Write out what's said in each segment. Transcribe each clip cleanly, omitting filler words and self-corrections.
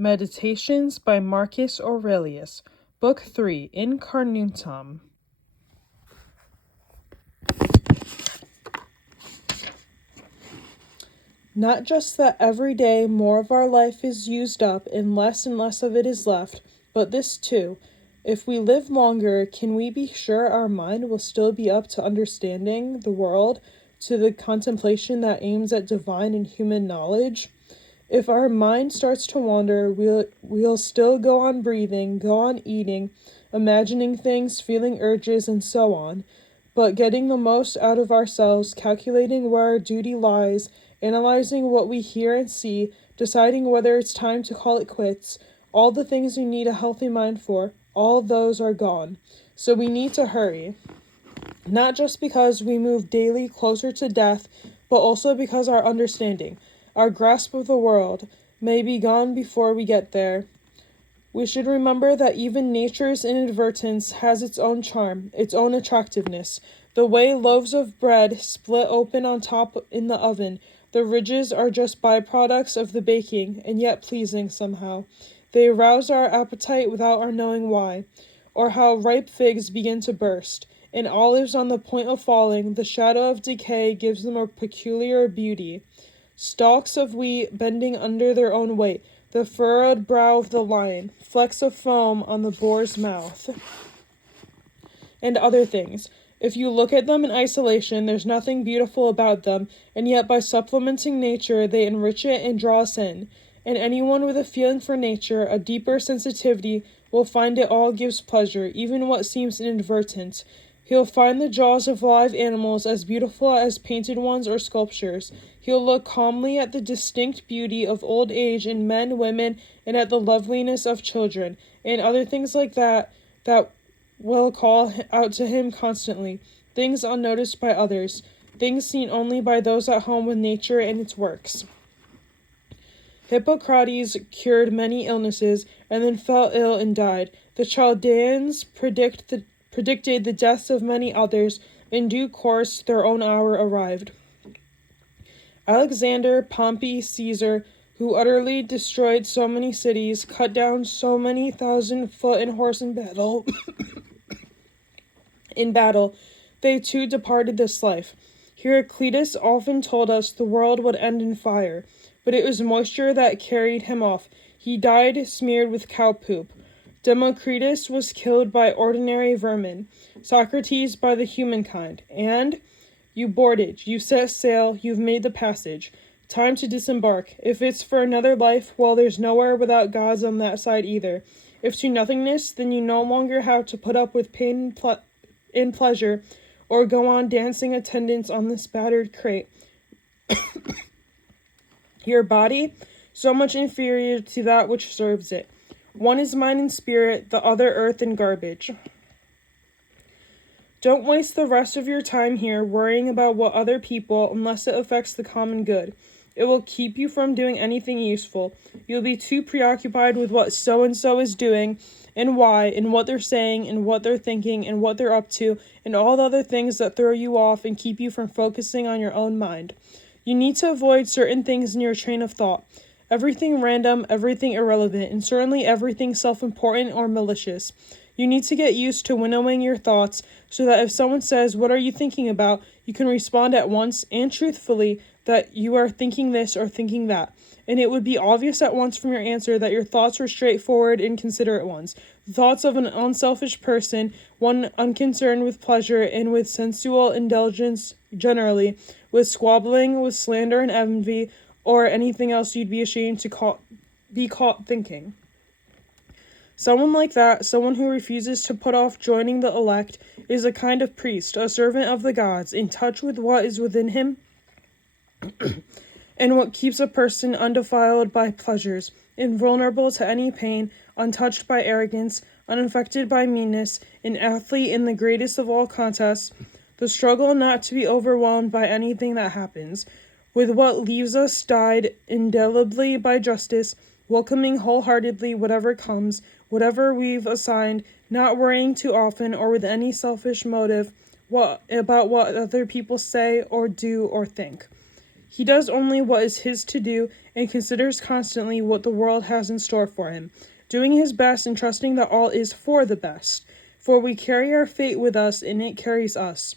Meditations by Marcus Aurelius, Book 3, in Carnuntum. Not just that every day more of our life is used up and less of it is left, but this too. If we live longer, can we be sure our mind will still be up to understanding the world, to the contemplation that aims at divine and human knowledge? If our mind starts to wander, we'll still go on breathing, go on eating, imagining things, feeling urges, and so on, but getting the most out of ourselves, calculating where our duty lies, analyzing what we hear and see, deciding whether it's time to call it quits. All the things we need a healthy mind for, all those are gone. So we need to hurry. Not just because we move daily closer to death, but also because our understanding, our grasp of the world, may be gone before we get there. We should remember that even nature's inadvertence has its own charm, its own attractiveness. The way loaves of bread split open on top in the oven, the ridges are just byproducts of the baking, and yet pleasing somehow. They arouse our appetite without our knowing why. Or how ripe figs begin to burst, and olives on the point of falling, the shadow of decay gives them a peculiar beauty. Stalks of wheat bending under their own weight, the furrowed brow of the lion, flecks of foam on the boar's mouth, and other things. If you look at them in isolation, there's nothing beautiful about them, and yet by supplementing nature, they enrich it and draw us in. And anyone with a feeling for nature, a deeper sensitivity, will find it all gives pleasure, even what seems inadvertent. He'll find the jaws of live animals as beautiful as painted ones or sculptures. He'll look calmly at the distinct beauty of old age in men, women, and at the loveliness of children, and other things like that will call out to him constantly, things unnoticed by others, things seen only by those at home with nature and its works. Hippocrates cured many illnesses, and then fell ill and died. The Chaldeans predicted the deaths of many others. In due course, their own hour arrived. Alexander, Pompey, Caesar, who utterly destroyed so many cities, cut down so many thousand foot and horse in battle, they too departed this life. Heraclitus often told us the world would end in fire, but it was moisture that carried him off. He died smeared with cow poop. Democritus was killed by ordinary vermin, Socrates by the humankind, and you boarded, you set sail, you've made the passage. Time to disembark. If it's for another life, well, there's nowhere without gods on that side either. If to nothingness, then you no longer have to put up with pain and pleasure, or go on dancing attendance on this battered crate. Your body, so much inferior to that which serves it. One is mind and spirit, the other earth and garbage. Don't waste the rest of your time here worrying about what other people, unless it affects the common good. It will keep you from doing anything useful. You'll be too preoccupied with what so-and-so is doing, and why, and what they're saying, and what they're thinking, and what they're up to, and all the other things that throw you off and keep you from focusing on your own mind. You need to avoid certain things in your train of thought. Everything random, everything irrelevant, and certainly everything self-important or malicious. You need to get used to winnowing your thoughts so that if someone says, "What are you thinking about?" you can respond at once and truthfully that you are thinking this or thinking that. And it would be obvious at once from your answer that your thoughts were straightforward and considerate ones. The thoughts of an unselfish person, one unconcerned with pleasure and with sensual indulgence generally, with squabbling, with slander and envy, or anything else you'd be ashamed to be caught thinking. Someone like that, someone who refuses to put off joining the elect, is a kind of priest, a servant of the gods, in touch with what is within him and what keeps a person undefiled by pleasures, invulnerable to any pain, untouched by arrogance, unaffected by meanness, an athlete in the greatest of all contests, the struggle not to be overwhelmed by anything that happens, with what leaves us dyed indelibly by justice, welcoming wholeheartedly whatever comes, whatever we've assigned, not worrying too often or with any selfish motive about what other people say or do or think. He does only what is his to do and considers constantly what the world has in store for him, doing his best and trusting that all is for the best. For we carry our fate with us and it carries us.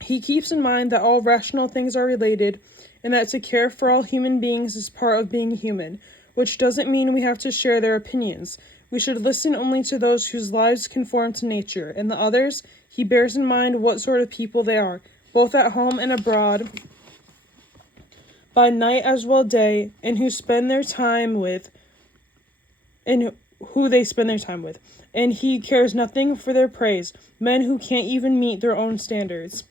He keeps in mind that all rational things are related and that to care for all human beings is part of being human, which doesn't mean we have to share their opinions. We should listen only to those whose lives conform to nature, and the others, he bears in mind what sort of people they are, both at home and abroad, by night as well day, and who they spend their time with, and he cares nothing for their praise, men who can't even meet their own standards.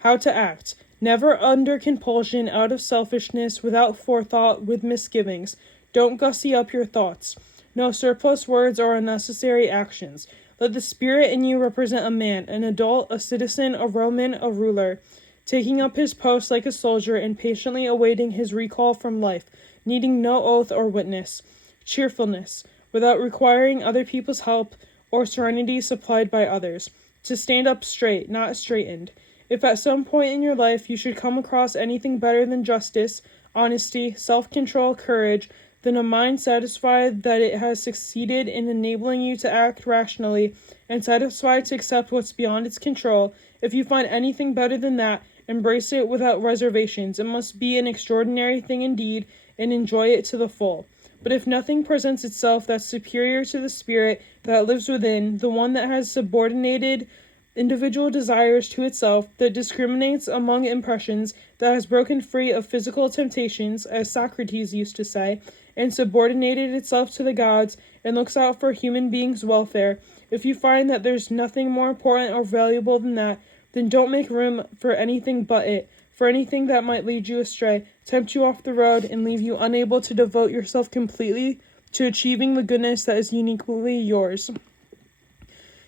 How to act. Never under compulsion, out of selfishness, without forethought, with misgivings. Don't gussy up your thoughts. No surplus words or unnecessary actions. Let the spirit in you represent a man, an adult, a citizen, a Roman, a ruler, taking up his post like a soldier and patiently awaiting his recall from life, needing no oath or witness. Cheerfulness, without requiring other people's help or serenity supplied by others. To stand up straight, not straightened. If at some point in your life you should come across anything better than justice, honesty, self-control, courage, then a mind satisfied that it has succeeded in enabling you to act rationally and satisfied to accept what's beyond its control, if you find anything better than that, embrace it without reservations. It must be an extraordinary thing indeed, and enjoy it to the full. But if nothing presents itself that's superior to the spirit that lives within, the one that has subordinated individual desires to itself, that discriminates among impressions, that has broken free of physical temptations, as Socrates used to say, and subordinated itself to the gods, and looks out for human beings' welfare, if you find that there's nothing more important or valuable than that, then don't make room for anything but it, for anything that might lead you astray, tempt you off the road, and leave you unable to devote yourself completely to achieving the goodness that is uniquely yours.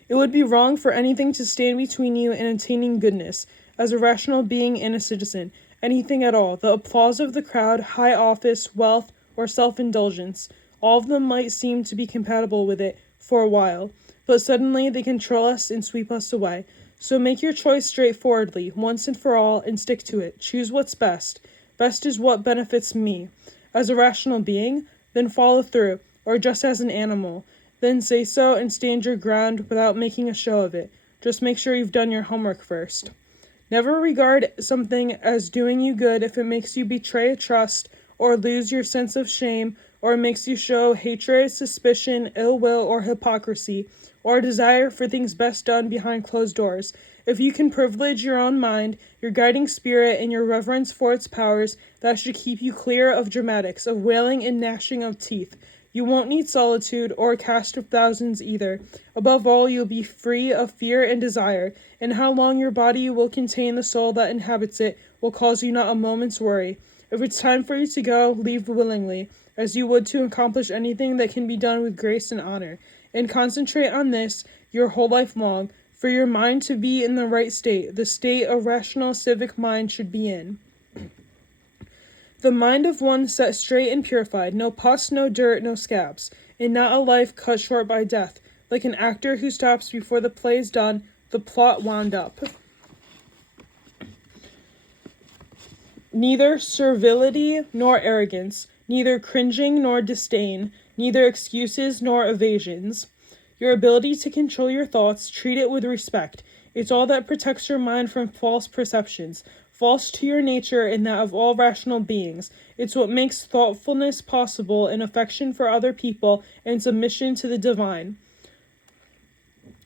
It would be wrong for anything to stand between you and attaining goodness, as a rational being and a citizen, anything at all, the applause of the crowd, high office, wealth, or self-indulgence. All of them might seem to be compatible with it for a while, but suddenly they control us and sweep us away. So make your choice straightforwardly, once and for all, and stick to it. Choose what's best. Best is what benefits me. As a rational being, then follow through, or just as an animal. Then say so and stand your ground without making a show of it. Just make sure you've done your homework first. Never regard something as doing you good if it makes you betray a trust, or lose your sense of shame, or makes you show hatred, suspicion, ill will, or hypocrisy, or a desire for things best done behind closed doors. If you can privilege your own mind, your guiding spirit, and your reverence for its powers, that should keep you clear of dramatics, of wailing and gnashing of teeth. You won't need solitude or a cast of thousands either. Above all, you'll be free of fear and desire, and how long your body will contain the soul that inhabits it will cause you not a moment's worry. If it's time for you to go, leave willingly, as you would to accomplish anything that can be done with grace and honor. And concentrate on this your whole life long, for your mind to be in the right state, the state a rational civic mind should be in. The mind of one set straight and purified, no pus, no dirt, no scabs, and not a life cut short by death, like an actor who stops before the play is done, the plot wound up. Neither servility nor arrogance, neither cringing nor disdain, neither excuses nor evasions. Your ability to control your thoughts, treat it with respect. It's all that protects your mind from false perceptions, false to your nature and that of all rational beings. It's what makes thoughtfulness possible and affection for other people and submission to the divine.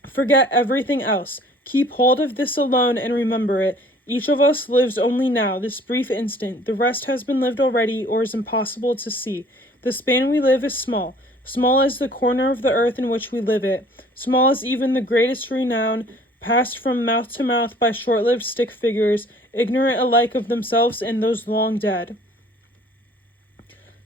Forget everything else. Keep hold of this alone and remember it. Each of us lives only now, this brief instant. The rest has been lived already or is impossible to see. The span we live is small. Small as the corner of the earth in which we live it. Small as even the greatest renown, passed from mouth to mouth by short-lived stick figures, ignorant alike of themselves and those long dead.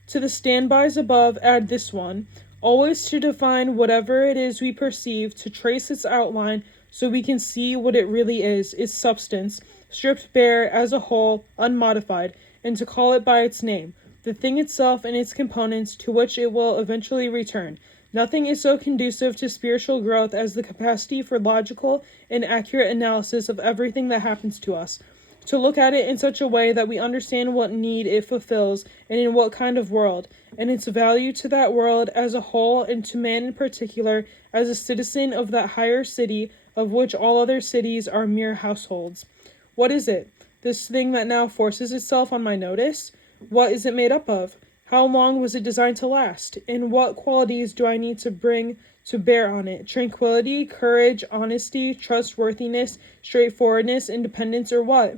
To the standbys above, add this one. Always to define whatever it is we perceive, to trace its outline so we can see what it really is, its substance, stripped bare as a whole, unmodified, and to call it by its name, the thing itself and its components to which it will eventually return. Nothing is so conducive to spiritual growth as the capacity for logical and accurate analysis of everything that happens to us. to look at it in such a way that we understand what need it fulfills and in what kind of world, and its value to that world as a whole and to man in particular as a citizen of that higher city of which all other cities are mere households. What is it? This thing that now forces itself on my notice? What is it made up of? How long was it designed to last? And what qualities do I need to bring to bear on it? Tranquility, courage, honesty, trustworthiness, straightforwardness, independence, or what?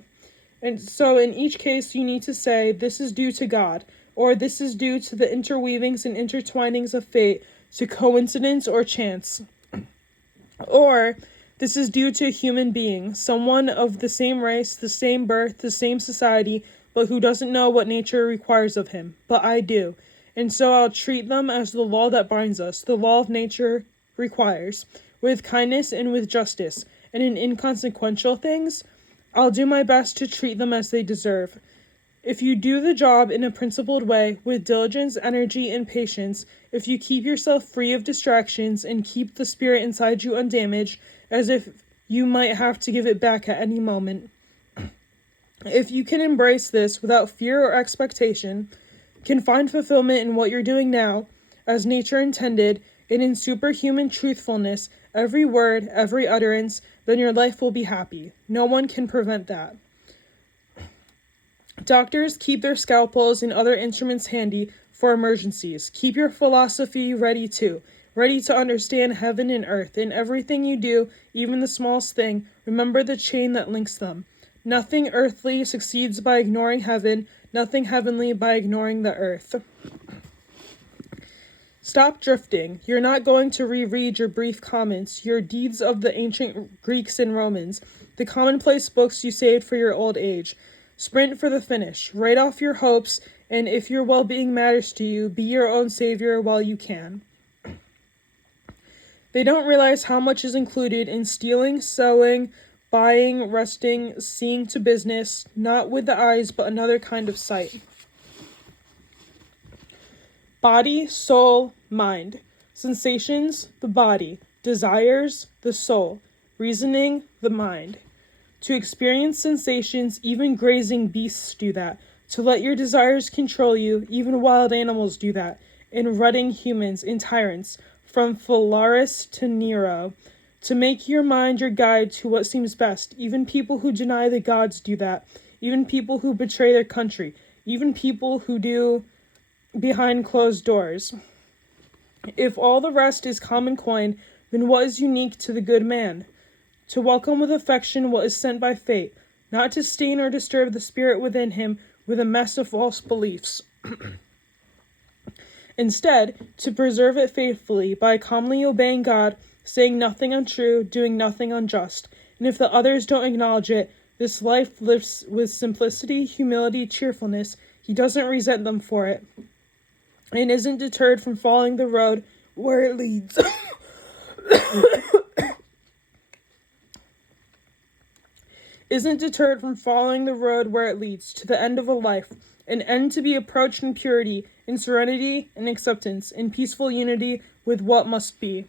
And so in each case you need to say, this is due to God, or this is due to the interweavings and intertwinings of fate, to coincidence or chance. Or this is due to a human being, someone of the same race, the same birth, the same society, but who doesn't know what nature requires of him. But I do. And so I'll treat them as the law that binds us, the law of nature requires, with kindness and with justice. And in inconsequential things, I'll do my best to treat them as they deserve. If you do the job in a principled way, with diligence, energy, and patience, if you keep yourself free of distractions and keep the spirit inside you undamaged, as if you might have to give it back at any moment. If you can embrace this without fear or expectation, can find fulfillment in what you're doing now, as nature intended, and in superhuman truthfulness, every word, every utterance, then your life will be happy. No one can prevent that. Doctors, keep their scalpels and other instruments handy for emergencies. Keep your philosophy ready too, ready to understand heaven and earth. In everything you do, even the smallest thing, remember the chain that links them. Nothing earthly succeeds by ignoring heaven, nothing heavenly by ignoring the earth. Stop drifting. You're not going to reread your brief comments, your deeds of the ancient Greeks and Romans, the commonplace books you saved for your old age. Sprint for the finish. Write off your hopes, and if your well-being matters to you, be your own savior while you can. They don't realize how much is included in stealing, sewing, buying, resting, seeing to business, not with the eyes, but another kind of sight. Body, soul, mind. Sensations, the body. Desires, the soul. Reasoning, the mind. To experience sensations, even grazing beasts do that. To let your desires control you, even wild animals do that. And rutting humans and tyrants, from Phalaris to Nero. To make your mind your guide to what seems best. Even people who deny the gods do that. Even people who betray their country. Even people who do behind closed doors. If all the rest is common coin, then what is unique to the good man? To welcome with affection what is sent by fate, not to stain or disturb the spirit within him with a mess of false beliefs. Instead, to preserve it faithfully by calmly obeying God, saying nothing untrue, doing nothing unjust. And if the others don't acknowledge it, this life lives with simplicity, humility, cheerfulness. He doesn't resent them for it, and isn't deterred from following the road where it leads. Isn't deterred from following the road where it leads to the end of a life, an end to be approached in purity, in serenity, in acceptance, in peaceful unity with what must be.